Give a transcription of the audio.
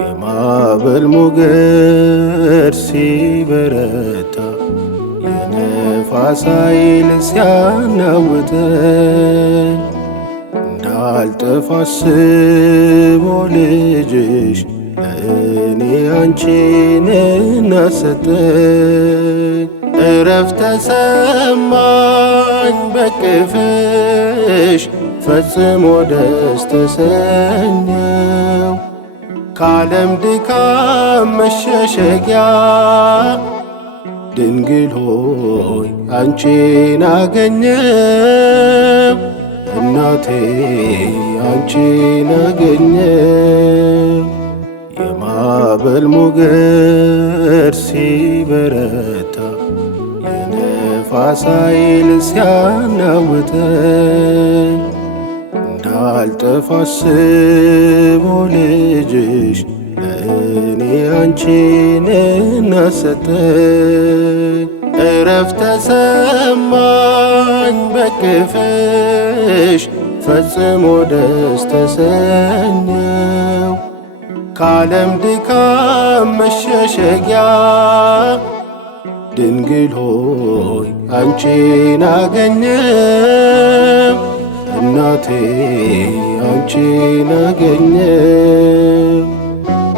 የማዕበል ሞገድ ሲበረታ የነፋስ ኃይል ሲያናውጠን እንዳልጠፋ አስቦ ልጅሽ ለእኔ አንቺን እናሰጠኝ። እረፍት ተሰማኝ በቅፍሽ ፈጽሞ ደስ ተሰኘው። ከዓለም ድካም መሸሸጊያ ድንግል ሆይ አንቺን አገኘው። እናቴ አንቺን አገኘው። የማዕበል ሞገድ ሲበረታ የነፋስ ኃይል ሲያናውጠን እንዳልጠፋ አስቦ ልጅሽ ለእኔ አንቺን እናሰጠኝ። እረፍት ተሰማኝ በቅፍሽ ፈጽሞ ደስ ተሰኘው። ከዓለም ድካም መሸሸጊያ ድንግል ሆይ አንቺን አገኘው። እናቴ አንቺን አገኘው።